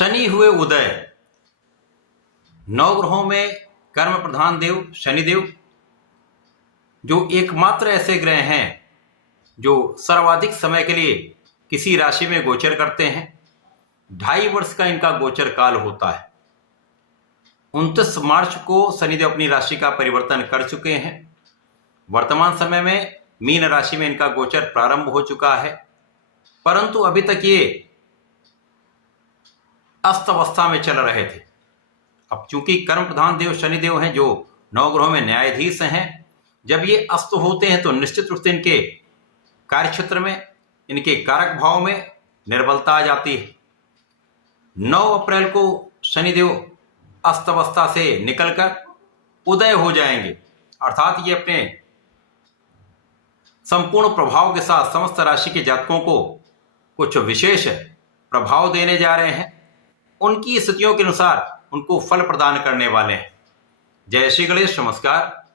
शनि हुए उदय। नवग्रहों में कर्म प्रधान देव शनिदेव जो एकमात्र ऐसे ग्रह हैं जो सर्वाधिक समय के लिए किसी राशि में गोचर करते हैं। 2.5 वर्ष का इनका गोचर काल होता है। 29 मार्च को शनिदेव अपनी राशि का परिवर्तन कर चुके हैं। वर्तमान समय में मीन राशि में इनका गोचर प्रारंभ हो चुका है, परंतु अभी तक ये अस्त अवस्था में चल रहे थे। अब चूंकि कर्म प्रधान देव शनिदेव हैं जो नवग्रहों में न्यायाधीश हैं, जब ये अस्त होते हैं तो निश्चित रूप से इनके कार्यक्षेत्र में, इनके कारक भाव में निर्बलता आ जाती है। 9 अप्रैल को शनिदेव अस्त अवस्था से निकलकर उदय हो जाएंगे, अर्थात ये अपने संपूर्ण प्रभाव के साथ समस्त राशि के जातकों को कुछ विशेष प्रभाव देने जा रहे हैं। उनकी स्थितियों के अनुसार उनको फल प्रदान करने वाले हैं। जय श्री गणेश। नमस्कार,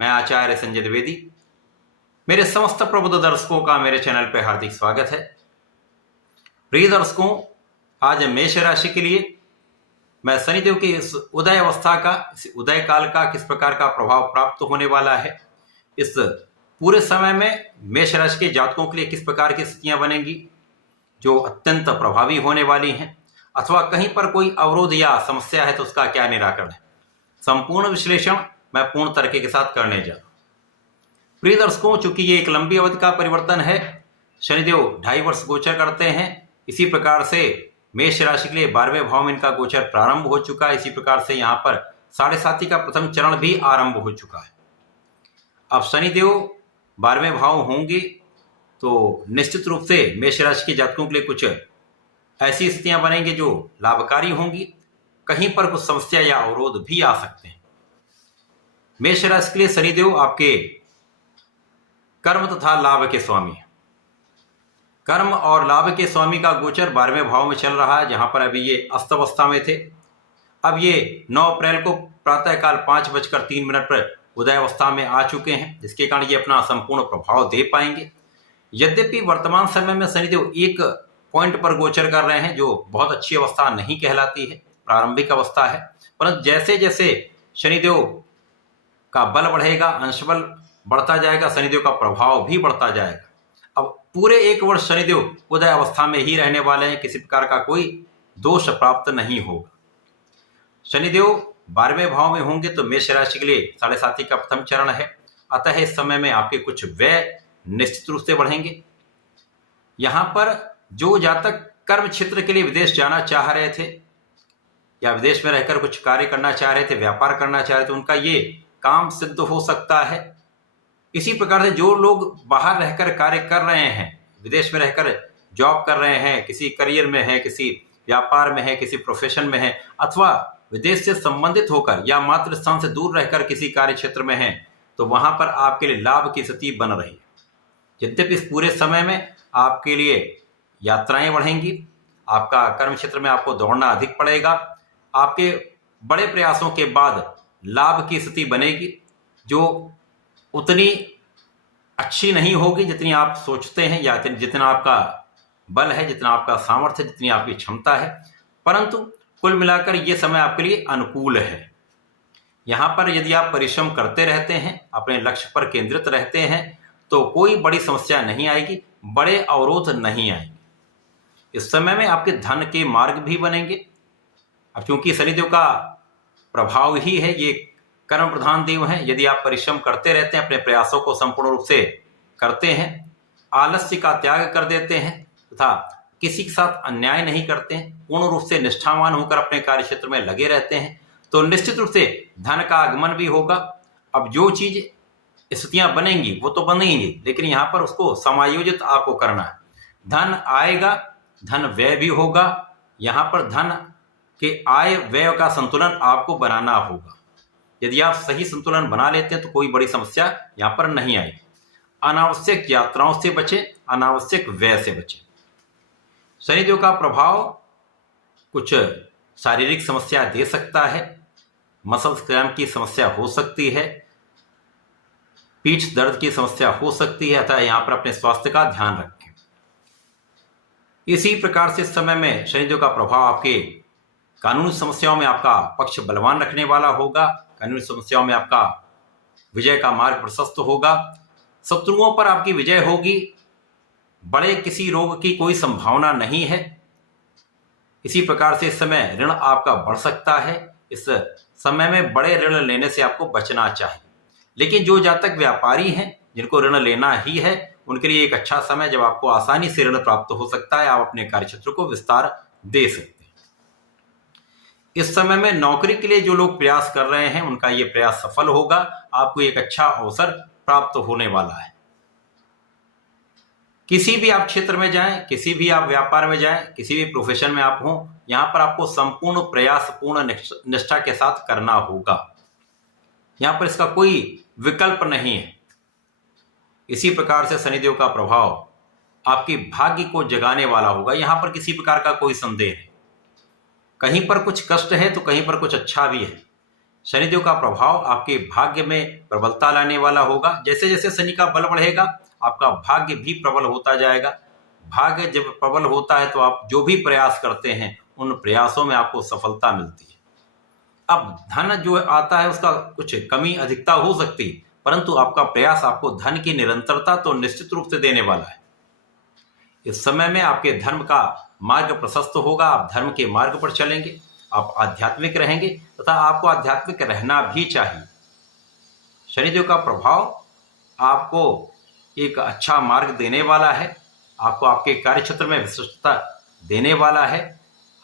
मैं आचार्य संजय द्विवेदी। मेरे समस्त प्रबुद्ध दर्शकों का मेरे चैनल पर हार्दिक स्वागत है। प्रिय दर्शकों, आज मेष राशि के लिए मैं शनिदेव की इस उदय अवस्था का, इस उदय काल का किस प्रकार का प्रभाव प्राप्त होने वाला है, इस पूरे समय में मेष राशि के जातकों के लिए किस प्रकार की स्थितियां बनेंगी जो अत्यंत प्रभावी होने वाली हैं, अथवा कहीं पर कोई अवरोध या समस्या है तो उसका क्या निराकरण है, संपूर्ण विश्लेषण मैं पूर्ण तरीके के साथ करने जा रहा हूं। प्रिय दर्शकों, चूंकि ये एक लंबी अवधि का परिवर्तन है, शनिदेव 2.5 वर्ष गोचर करते हैं। इसी प्रकार से मेष राशि के लिए 12वें भाव में इनका गोचर प्रारंभ हो चुका है। इसी प्रकार से यहाँ पर 7.5 का प्रथम चरण भी आरंभ हो चुका है। अब शनिदेव 12वें भाव होंगे तो निश्चित रूप से मेष राशि के जातकों के लिए कुछ ऐसी स्थितियां बनेंगी जो लाभकारी होंगी। कहीं पर कुछ समस्या या अवरोध भी आ सकते हैं। मेष राशि के लिए शनिदेव आपके कर्म तथा लाभ के स्वामी है। कर्म और लाभ के स्वामी का गोचर 12वें भाव में चल रहा है, जहां पर अभी ये अस्त अवस्था में थे। अब ये 9 अप्रैल को प्रातःकाल 5:03 पर उदय अवस्था में आ चुके हैं, जिसके कारण ये अपना संपूर्ण प्रभाव दे पाएंगे। यद्यपि वर्तमान समय में शनिदेव एक पॉइंट पर गोचर कर रहे हैं जो बहुत अच्छी अवस्था नहीं कहलाती है, प्रारंभिक अवस्था है। परंतु जैसे जैसे शनिदेव का बल बढ़ेगा, अंश बल बढ़ता जाएगा, शनिदेव का प्रभाव भी बढ़ता जाएगा। अब पूरे 1 वर्ष शनिदेव उदय अवस्था में ही रहने वाले हैं, किसी प्रकार का कोई दोष प्राप्त नहीं होगा। शनिदेव 12वें भाव में होंगे तो मेष राशि के लिए 7.5 का प्रथम चरण है। अतः इस समय में आपके कुछ व्यय निश्चित रूप से बढ़ेंगे। यहां पर जो जातक कर्म क्षेत्र के लिए विदेश जाना चाह रहे थे या विदेश में रहकर कुछ कार्य करना चाह रहे थे, व्यापार करना चाह रहे थे, उनका ये काम सिद्ध हो सकता है। इसी प्रकार से जो लोग बाहर रहकर कार्य कर रहे हैं, विदेश में रहकर जॉब कर रहे हैं, किसी करियर में है, किसी व्यापार में है, किसी प्रोफेशन में है, अथवा विदेश से संबंधित होकर या मातृ स्थान से दूर रहकर किसी कार्य क्षेत्र में है, तो वहां पर आपके लिए लाभ की स्थिति बन रही है। यद्यपि इस पूरे समय में आपके लिए यात्राएं बढ़ेंगी, आपका कर्म क्षेत्र में आपको दौड़ना अधिक पड़ेगा। आपके बड़े प्रयासों के बाद लाभ की स्थिति बनेगी जो उतनी अच्छी नहीं होगी जितनी आप सोचते हैं, या जितना आपका बल है, जितना आपका सामर्थ्य, जितनी आपकी क्षमता है। परंतु कुल मिलाकर ये समय आपके लिए अनुकूल है। यहाँ पर यदि आप परिश्रम करते रहते हैं, अपने लक्ष्य पर केंद्रित रहते हैं, तो कोई बड़ी समस्या नहीं आएगी, बड़े अवरोध नहीं आएंगे। इस समय में आपके धन के मार्ग भी बनेंगे। अब क्योंकि शनिदेव का प्रभाव ही है, ये कर्म प्रधान देव हैं। यदि आप परिश्रम करते रहते हैं, अपने प्रयासों को संपूर्ण रूप से करते हैं, आलस्य का त्याग कर देते हैं तथा किसी के साथ अन्याय नहीं करते हैं, पूर्ण रूप से निष्ठावान होकर अपने कार्य क्षेत्र में लगे रहते हैं, तो निश्चित रूप से धन का आगमन भी होगा। अब जो चीज स्थितियां बनेंगी वो तो बनेंगी, लेकिन यहाँ पर उसको समायोजित आपको करना है। धन आएगा, धन व्यय भी होगा। यहाँ पर धन के आय व्यय का संतुलन आपको बनाना होगा। यदि आप सही संतुलन बना लेते हैं तो कोई बड़ी समस्या यहाँ पर नहीं आएगी। अनावश्यक यात्राओं से बचें, अनावश्यक व्यय से बचें। शनिदेव का प्रभाव कुछ शारीरिक समस्या दे सकता है, मसल क्रैम्प की समस्या हो सकती है, पीठ दर्द की समस्या हो सकती है। अतः यहाँ पर अपने स्वास्थ्य का ध्यान रखें। इसी प्रकार से इस समय में शनिदेव का प्रभाव आपके कानूनी समस्याओं में आपका पक्ष बलवान रखने वाला होगा। कानूनी समस्याओं में आपका विजय का मार्ग प्रशस्त होगा। शत्रुओं पर आपकी विजय होगी। बड़े किसी रोग की कोई संभावना नहीं है। इसी प्रकार से इस समय ऋण आपका बढ़ सकता है। इस समय में बड़े ऋण लेने से आपको बचना चाहिए। लेकिन जो जातक व्यापारी हैं, जिनको ऋण लेना ही है, उनके लिए एक अच्छा समय जब आपको आसानी से ऋण प्राप्त हो सकता है। आप अपने कार्यक्षेत्र को विस्तार दे सकते हैं। इस समय में नौकरी के लिए जो लोग प्रयास कर रहे हैं, उनका ये प्रयास सफल होगा। आपको एक अच्छा अवसर प्राप्त होने वाला है। किसी भी आप क्षेत्र में जाएं, किसी भी आप व्यापार में जाएं, किसी भी प्रोफेशन में आप हों, यहां पर आपको संपूर्ण प्रयास पूर्ण निष्ठा के साथ करना होगा। यहां पर इसका कोई विकल्प नहीं है। इसी प्रकार से शनिदेव का प्रभाव आपके भाग्य को जगाने वाला होगा। यहां पर किसी प्रकार का कोई संदेह नहीं। कहीं पर कुछ कष्ट है तो कहीं पर कुछ अच्छा भी है। शनिदेव का प्रभाव आपके भाग्य में प्रबलता लाने वाला होगा। जैसे जैसे शनि का बल बढ़ेगा, आपका भाग्य भी प्रबल होता जाएगा। भाग्य जब प्रबल होता है तो आप जो भी प्रयास करते हैं, उन प्रयासों में आपको सफलता मिलती है। अब धन जो आता है उसका कुछ कमी अधिकता हो सकती है, परंतु आपका प्रयास आपको धन की निरंतरता तो निश्चित रूप से देने वाला है। इस समय में आपके धर्म का मार्ग प्रशस्त होगा। आप धर्म के मार्ग पर चलेंगे, आप आध्यात्मिक रहेंगे तथा आपको आध्यात्मिक रहना भी चाहिए। शनिदेव का प्रभाव आपको एक अच्छा मार्ग देने वाला है। आपको आपके कार्यक्षेत्र में विशिष्टता देने वाला है।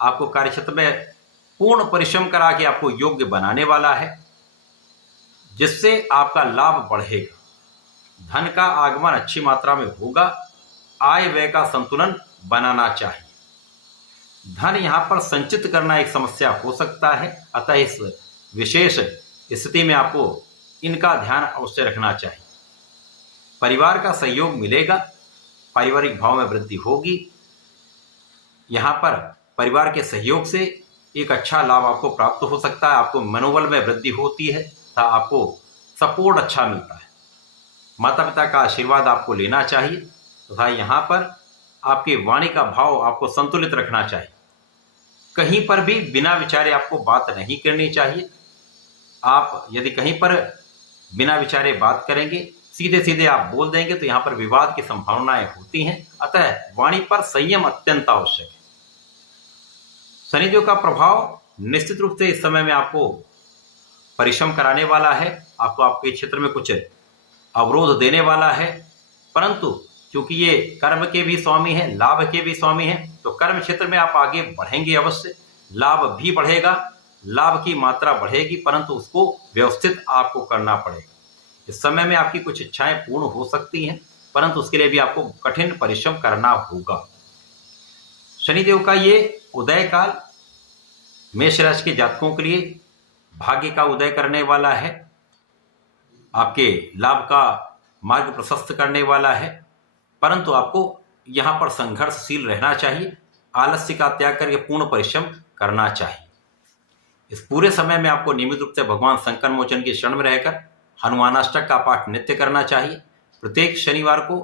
आपको कार्यक्षेत्र में पूर्ण परिश्रम करा के आपको योग्य बनाने वाला है, जिससे आपका लाभ बढ़ेगा। धन का आगमन अच्छी मात्रा में होगा। आय व्यय का संतुलन बनाना चाहिए। धन यहां पर संचित करना एक समस्या हो सकता है, अतः इस विशेष स्थिति में आपको इनका ध्यान अवश्य रखना चाहिए। परिवार का सहयोग मिलेगा। पारिवारिक भाव में वृद्धि होगी। यहां पर परिवार के सहयोग से एक अच्छा लाभ आपको प्राप्त हो सकता है। आपको मनोबल में वृद्धि होती है तथा आपको सपोर्ट अच्छा मिलता है। माता पिता का आशीर्वाद आपको लेना चाहिए तथा यहाँ पर आपके वाणी का भाव आपको संतुलित रखना चाहिए। कहीं पर भी बिना विचारे आपको बात नहीं करनी चाहिए। आप यदि कहीं पर बिना विचारे बात करेंगे, सीधे सीधे आप बोल देंगे, तो यहाँ पर विवाद की संभावनाएं होती हैं। अतः वाणी पर संयम अत्यंत आवश्यक है। शनिदेव का प्रभाव निश्चित रूप से इस समय में आपको परिश्रम कराने वाला है। आपको आपके क्षेत्र में कुछ अवरोध देने वाला है, परंतु क्योंकि ये कर्म के भी स्वामी हैं, लाभ के भी स्वामी हैं, तो कर्म क्षेत्र में आप आगे बढ़ेंगे अवश्य। लाभ भी बढ़ेगा, लाभ की मात्रा बढ़ेगी, परंतु उसको व्यवस्थित आपको करना पड़ेगा। इस समय में आपकी कुछ इच्छाएं पूर्ण हो सकती हैं, परंतु उसके लिए भी आपको कठिन परिश्रम करना होगा। शनिदेव का ये उदय काल मेष राशि के जातकों के लिए भाग्य का उदय करने वाला है। आपके लाभ का मार्ग प्रशस्त करने वाला है, परंतु आपको यहाँ पर संघर्षशील रहना चाहिए। आलस्य का त्याग करके पूर्ण परिश्रम करना चाहिए। इस पूरे समय में आपको नियमित रूप से भगवान संकट मोचन की शरण में रहकर हनुमानाष्टक का पाठ नित्य करना चाहिए। प्रत्येक शनिवार को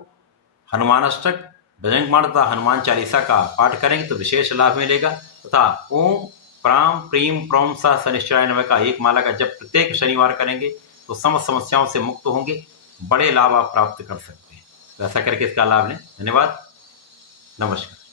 हनुमानाष्टक, बजरंगबाण तथा हनुमान चालीसा का पाठ करेंगे तो विशेष लाभ मिलेगा। तथा ओम प्राम प्रीम प्रोम सह शनिश्चराय नमः का एक माला का जब प्रत्येक शनिवार करेंगे तो समस्त समस्याओं से मुक्त होंगे। बड़े लाभ आप प्राप्त कर सकते हैं। ऐसा करके इसका लाभ लें। धन्यवाद। नमस्कार।